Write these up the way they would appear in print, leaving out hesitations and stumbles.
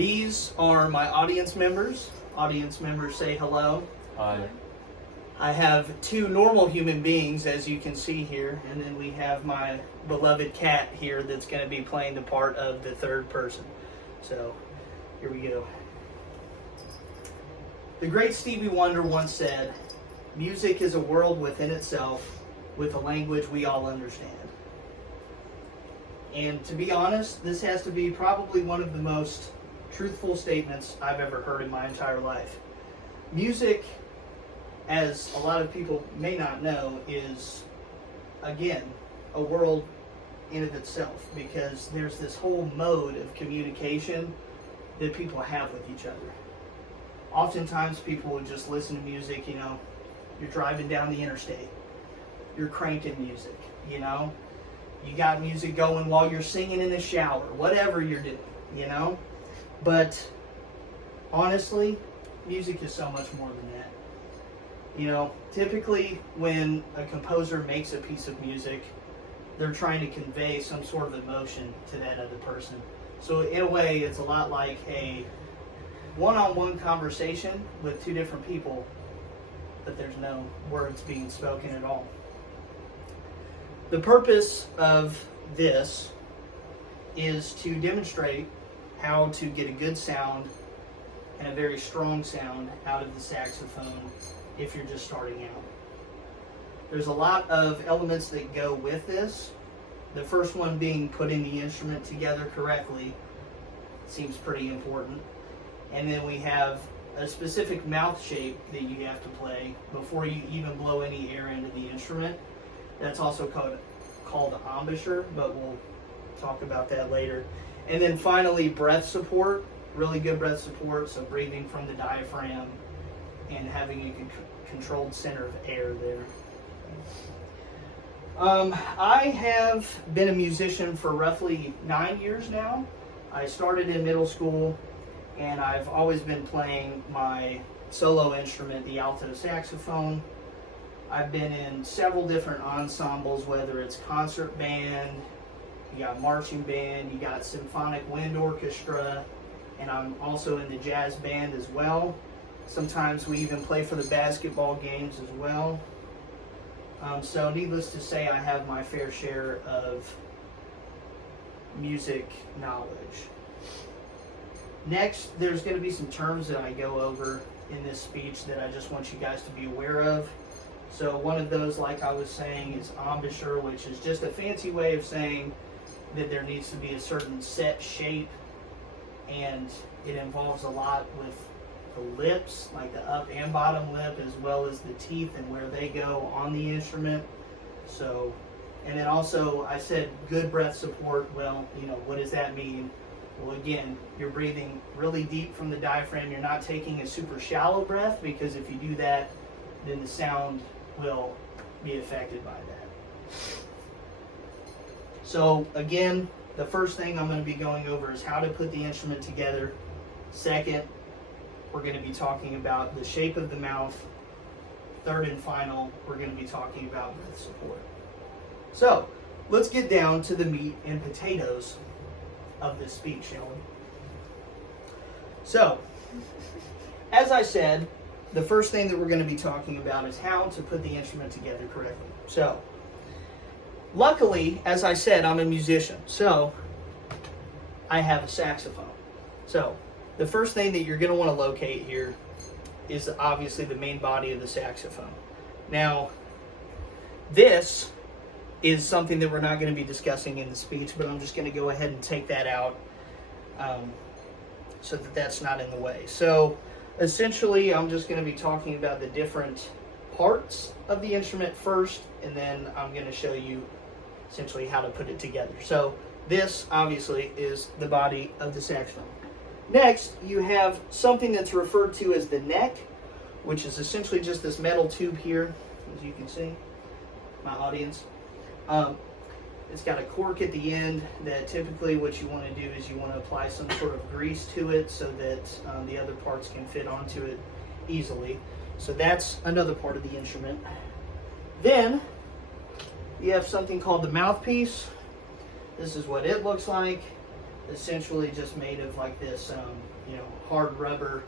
These are my audience members. Audience members say hello. Hi. I have two normal human beings, as you can see here, and then we have my beloved cat here that's going to be playing the part of the third person. So, here we go. The great Stevie Wonder once said, "Music is a world within itself with a language we all understand." And to be honest, this has to be probably one of the most truthful statements I've ever heard in my entire life. Music, as a lot of people may not know, is, again, a world in of itself, because there's this whole mode of communication that people have with each other. Oftentimes people would just listen to music, you're driving down the interstate, you're cranking music, you got music going while you're singing in the shower, whatever you're doing, But honestly, music is so much more than that. Typically when a composer makes a piece of music, they're trying to convey some sort of emotion to that other person. So in a way, it's a lot like a one-on-one conversation with two different people, but there's no words being spoken at all. The purpose of this is to demonstrate how to get a good sound and a very strong sound out of the saxophone if you're just starting out. There's a lot of elements that go with this. The first one being putting the instrument together correctly seems pretty important. And then we have a specific mouth shape that you have to play before you even blow any air into the instrument. That's also called embouchure, but we'll talk about that later. And then finally, breath support, really good breath support, so breathing from the diaphragm and having a controlled center of air there. I have been a musician for roughly 9 years now. I started in middle school, and I've always been playing my solo instrument, the alto saxophone. I've been in several different ensembles, whether it's concert band, you got marching band, you got symphonic wind orchestra, and I'm also in the jazz band as well. Sometimes we even play for the basketball games as well. So needless to say, I have my fair share of music knowledge. Next, there's going to be some terms that I go over in this speech that I just want you guys to be aware of. So one of those, like I was saying, is embouchure, which is just a fancy way of saying that there needs to be a certain set shape, and it involves a lot with the lips, like the up and bottom lip, as well as the teeth and where they go on the instrument. So, and then also I said good breath support. Well, what does that mean? Well, again, you're breathing really deep from the diaphragm. You're not taking a super shallow breath, because if you do that, then the sound will be affected by that. So again, the first thing I'm going to be going over is how to put the instrument together. Second, we're going to be talking about the shape of the mouth. Third and final, we're going to be talking about breath support. So let's get down to the meat and potatoes of this speech, shall we? So, as I said, the first thing that we're going to be talking about is how to put the instrument together correctly. So, luckily, as I said, I'm a musician, so I have a saxophone. So, the first thing that you're going to want to locate here is obviously the main body of the saxophone. Now, this is something that we're not going to be discussing in the speech, but I'm just going to go ahead and take that out so that that's not in the way. So, essentially, I'm just going to be talking about the different parts of the instrument first, and then I'm going to show you essentially how to put it together. So this obviously is the body of the saxophone. Next, you have something that's referred to as the neck, which is essentially just this metal tube here, as you can see, my audience. It's got a cork at the end that typically what you want to do is you want to apply some sort of grease to it so that the other parts can fit onto it easily. So that's another part of the instrument. Then you have something called the mouthpiece. This is what it looks like. essentially just made of like this, hard rubber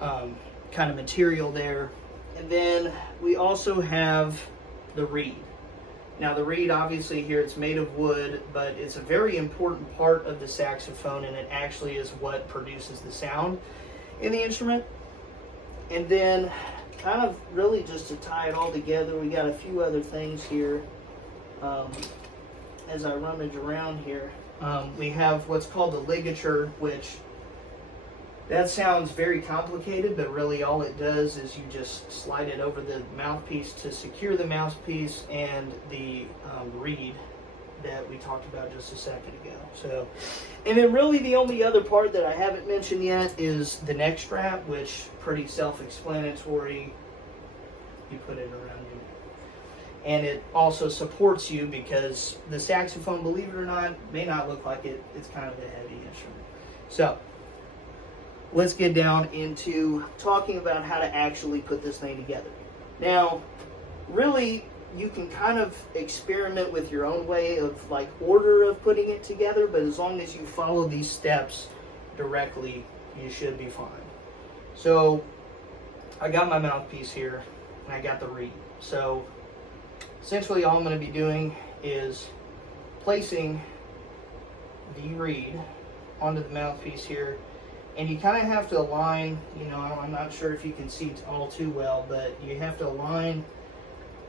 kind of material there. And then we also have the reed. Now the reed, obviously here it's made of wood, but it's a very important part of the saxophone, and it actually is what produces the sound in the instrument. And then kind of really just to tie it all together, we got a few other things here. As I rummage around here, we have what's called the ligature, which that sounds very complicated, but really all it does is you just slide it over the mouthpiece to secure the mouthpiece and the reed that we talked about just a second ago. So, and then really the only other part that I haven't mentioned yet is the neck strap, which pretty self-explanatory. You put it around you. And it also supports you because the saxophone, believe it or not, may not look like it. It's kind of a heavy instrument. So, let's get down into talking about how to actually put this thing together. Now, really, you can kind of experiment with your own way of like order of putting it together, but as long as you follow these steps directly, you should be fine. So, I got my mouthpiece here, and I got the reed. So, essentially all I'm going to be doing is placing the reed onto the mouthpiece here. And you kind of have to align, I'm not sure if you can see all too well, but you have to align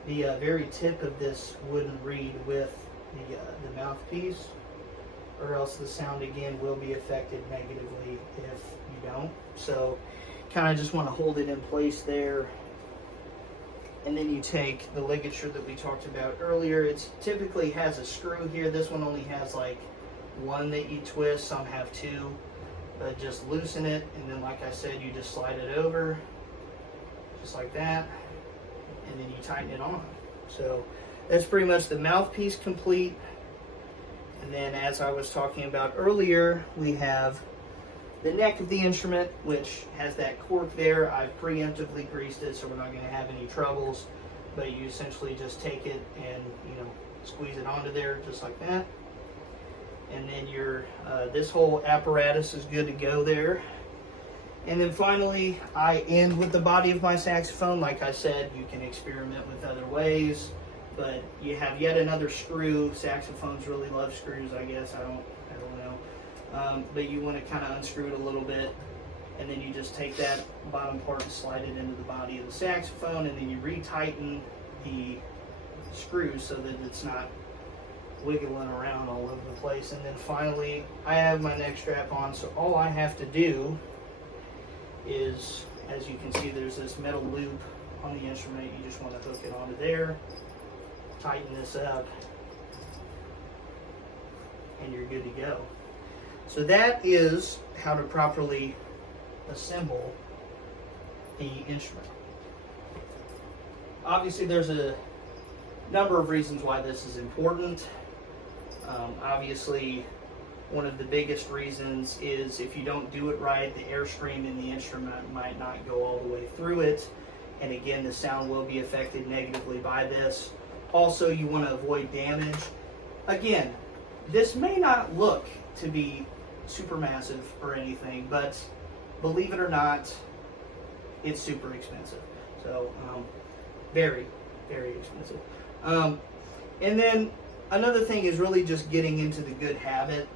the very tip of this wooden reed with the mouthpiece, or else the sound again will be affected negatively if you don't. So kind of just want to hold it in place there. And then you take the ligature that we talked about earlier. It typically has a screw here. This one only has like one that you twist, some have two. But just loosen it, and then like I said, you just slide it over, just like that, and then you tighten it on. So that's pretty much the mouthpiece complete. And then as I was talking about earlier, we have the neck of the instrument, which has that cork there. I've preemptively greased it, so we're not going to have any troubles. But you essentially just take it and squeeze it onto there, just like that. And then your this whole apparatus is good to go there. And then finally, I end with the body of my saxophone. Like I said, you can experiment with other ways, but you have yet another screw. Saxophones really love screws, I guess. I don't know. But you want to kind of unscrew it a little bit, and then you just take that bottom part and slide it into the body of the saxophone, and then you retighten the screw so that it's not wiggling around all over the place. And then finally, I have my neck strap on, so all I have to do is, as you can see, there's this metal loop on the instrument. You just want to hook it onto there, tighten this up, and you're good to go. So that is how to properly assemble the instrument. Obviously, there's a number of reasons why this is important. Obviously, one of the biggest reasons is if you don't do it right, the airstream in the instrument might not go all the way through it. And again, the sound will be affected negatively by this. Also, you want to avoid damage. Again, this may not look to be super massive or anything, but believe it or not, it's super expensive. So, very, very expensive. And then another thing is really just getting into the good habit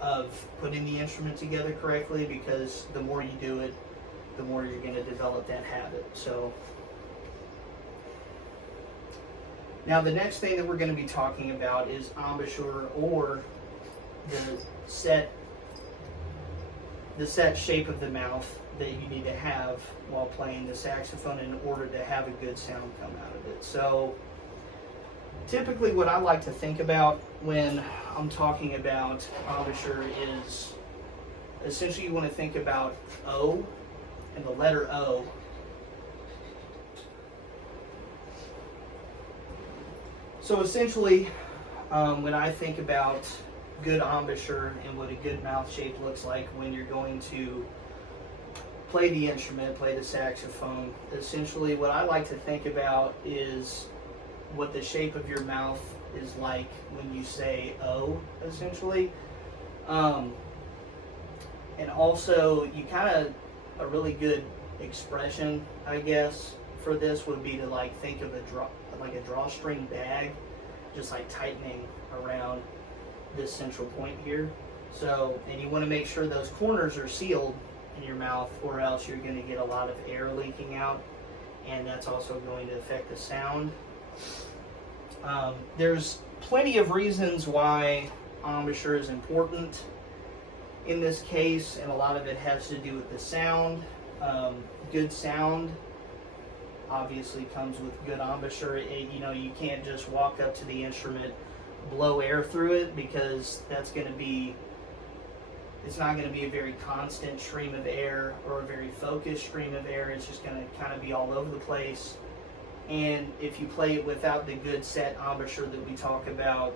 of putting the instrument together correctly, because the more you do it, the more you're going to develop that habit. So now the next thing that we're going to be talking about is embouchure, or the set shape of the mouth that you need to have while playing the saxophone in order to have a good sound come out of it. So typically what I like to think about when I'm talking about embouchure is essentially you want to think about O and the letter O. So essentially, when I think about good embouchure and what a good mouth shape looks like when you're going to play the instrument, play the saxophone, essentially what I like to think about is what the shape of your mouth is like when you say O, essentially. And also, you kind of, a really good expression, I guess, for this would be to like think of a drawstring bag, just like tightening around this central point here. So, and you want to make sure those corners are sealed in your mouth, or else you're going to get a lot of air leaking out, and that's also going to affect the sound. There's plenty of reasons why embouchure is important in this case, and a lot of it has to do with the sound. Good sound obviously comes with good embouchure. You can't just walk up to the instrument, blow air through it, because it's not going to be a very constant stream of air or a very focused stream of air. It's just going to kind of be all over the place. And if you play it without the good set embouchure that we talk about,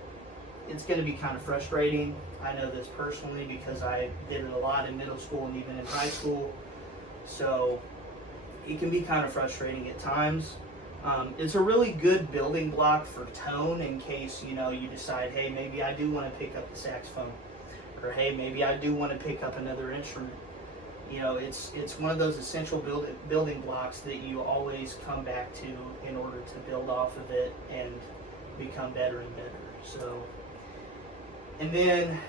it's going to be kind of frustrating. I know this personally because I did it a lot in middle school and even in high school. So it can be kind of frustrating at times. It's a really good building block for tone in case, you decide, hey, maybe I do want to pick up the saxophone, or hey, maybe I do want to pick up another instrument. It's one of those essential building blocks that you always come back to in order to build off of it and become better and better. So, and then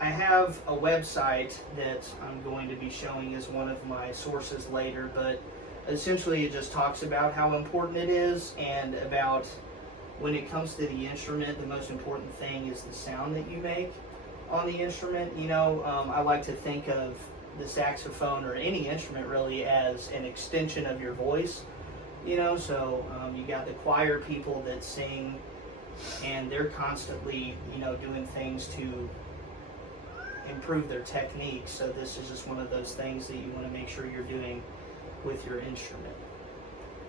I have a website that I'm going to be showing as one of my sources later, but essentially it just talks about how important it is, and about when it comes to the instrument, the most important thing is the sound that you make on the instrument. I like to think of the saxophone, or any instrument really, as an extension of your voice. So you got the choir people that sing, and they're constantly, doing things to improve their technique. So this is just one of those things that you want to make sure you're doing with your instrument.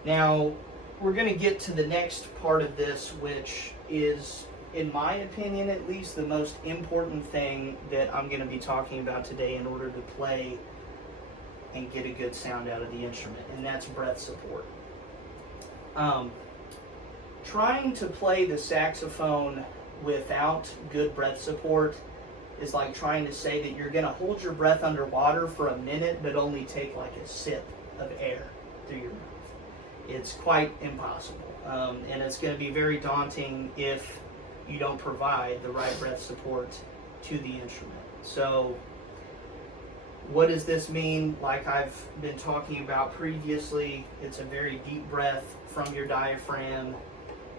Now, we're going to get to the next part of this, which is, in my opinion at least, the most important thing that I'm going to be talking about today in order to play and get a good sound out of the instrument, and that's breath support. Trying to play the saxophone without good breath support is like trying to say that you're going to hold your breath underwater for a minute but only take like a sip of air through your mouth. It's quite impossible, and it's going to be very daunting if you don't provide the right breath support to the instrument. So what does this mean? Like I've been talking about previously, it's a very deep breath from your diaphragm,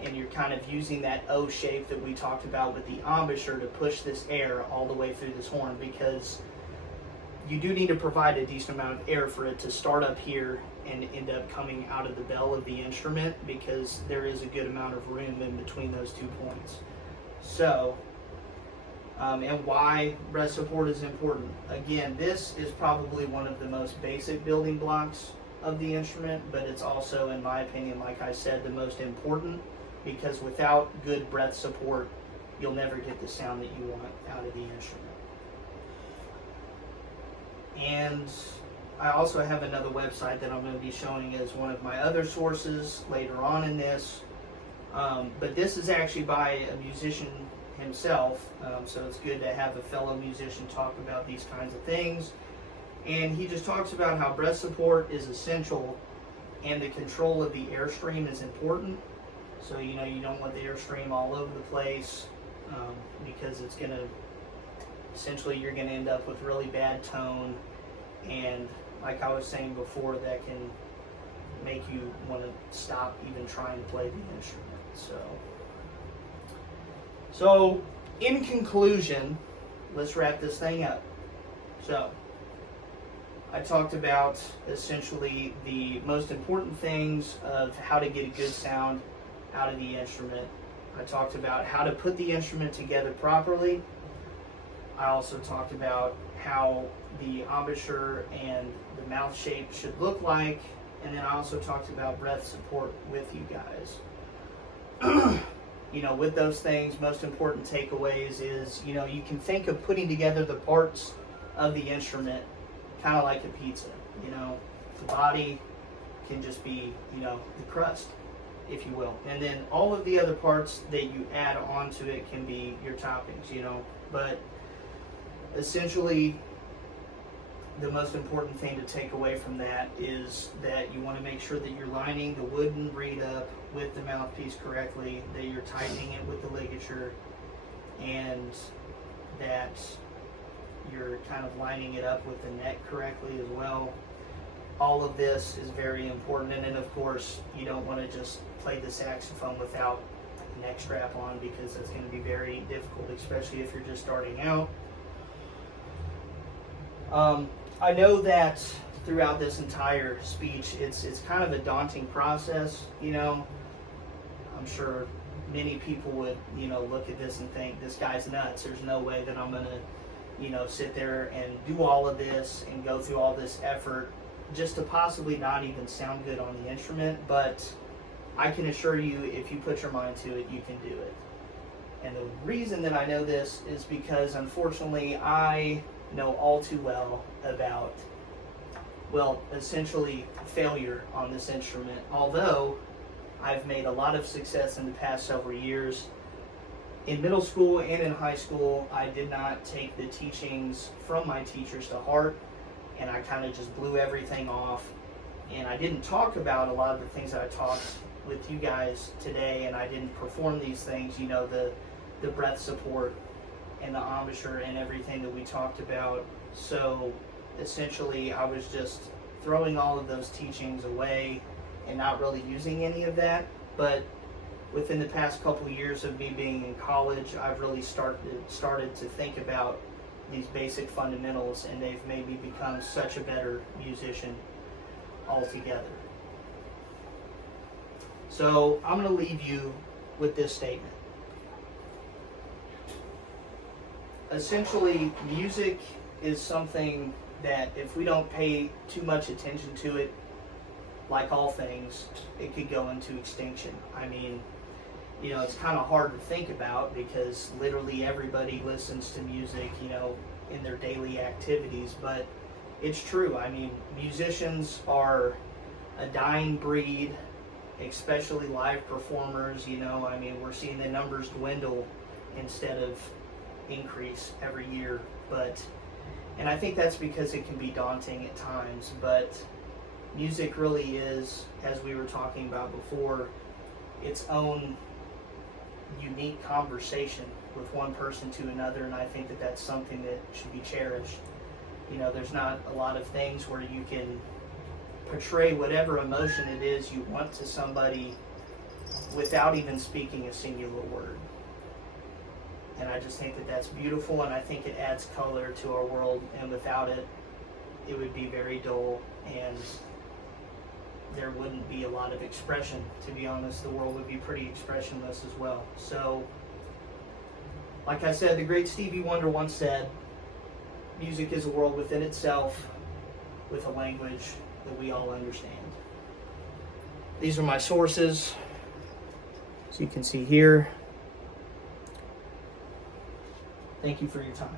and you're kind of using that O shape that we talked about with the embouchure to push this air all the way through this horn, because you do need to provide a decent amount of air for it to start up here and end up coming out of the bell of the instrument, because there is a good amount of room in between those 2 points. So, and why breath support is important. Again, this is probably one of the most basic building blocks of the instrument, but it's also, in my opinion, like I said, the most important, because without good breath support, you'll never get the sound that you want out of the instrument. And I also have another website that I'm going to be showing as one of my other sources later on in this. But this is actually by a musician himself, so it's good to have a fellow musician talk about these kinds of things. And he just talks about how breath support is essential, and the control of the airstream is important. So, you don't want the airstream all over the place, because it's going to, essentially, you're going to end up with really bad tone, and like I was saying before, that can make you want to stop even trying to play the instrument. So in conclusion, let's wrap this thing up. So I talked about essentially the most important things of how to get a good sound out of the instrument. I talked about how to put the instrument together properly. I also talked about how the embouchure and the mouth shape should look like, and then I also talked about breath support with you guys. With those things, most important takeaways is, you can think of putting together the parts of the instrument kind of like a pizza. The body can just be, the crust, if you will. And then all of the other parts that you add onto it can be your toppings, But essentially, the most important thing to take away from that is that you want to make sure that you're lining the wooden reed up with the mouthpiece correctly, that you're tightening it with the ligature, and that you're kind of lining it up with the neck correctly as well. All of this is very important, and then of course you don't want to just play the saxophone without a neck strap on, because that's going to be very difficult, especially if you're just starting out. I know that throughout this entire speech, it's kind of a daunting process. I'm sure many people would, look at this and think, this guy's nuts. There's no way that I'm going to, sit there and do all of this and go through all this effort just to possibly not even sound good on the instrument. But I can assure you, if you put your mind to it, you can do it. And the reason that I know this is because, unfortunately, I know all too well about, essentially failure on this instrument. Although I've made a lot of success in the past several years. In middle school and in high school, I did not take the teachings from my teachers to heart, and I kind of just blew everything off. And I didn't talk about a lot of the things that I talked with you guys today, and I didn't perform these things, the breath support and the embouchure and everything that we talked about. So essentially I was just throwing all of those teachings away and not really using any of that. But within the past couple years of me being in college, I've really started to think about these basic fundamentals, and they've made me become such a better musician altogether. So I'm going to leave you with this statement. Essentially, music is something that if we don't pay too much attention to it, like all things, it could go into extinction. I mean, it's kind of hard to think about because literally everybody listens to music, in their daily activities, but it's true. I mean, musicians are a dying breed, especially live performers. We're seeing the numbers dwindle instead of increase every year. And I think that's because it can be daunting at times, but music really is, as we were talking about before, its own unique conversation with one person to another, and I think that that's something that should be cherished. There's not a lot of things where you can portray whatever emotion it is you want to somebody without even speaking a singular word. And I just think that that's beautiful, and I think it adds color to our world, and without it, it would be very dull, and there wouldn't be a lot of expression. To be honest, the world would be pretty expressionless as well. So, like I said, the great Stevie Wonder once said, music is a world within itself with a language that we all understand. These are my sources, as you can see here. Thank you for your time.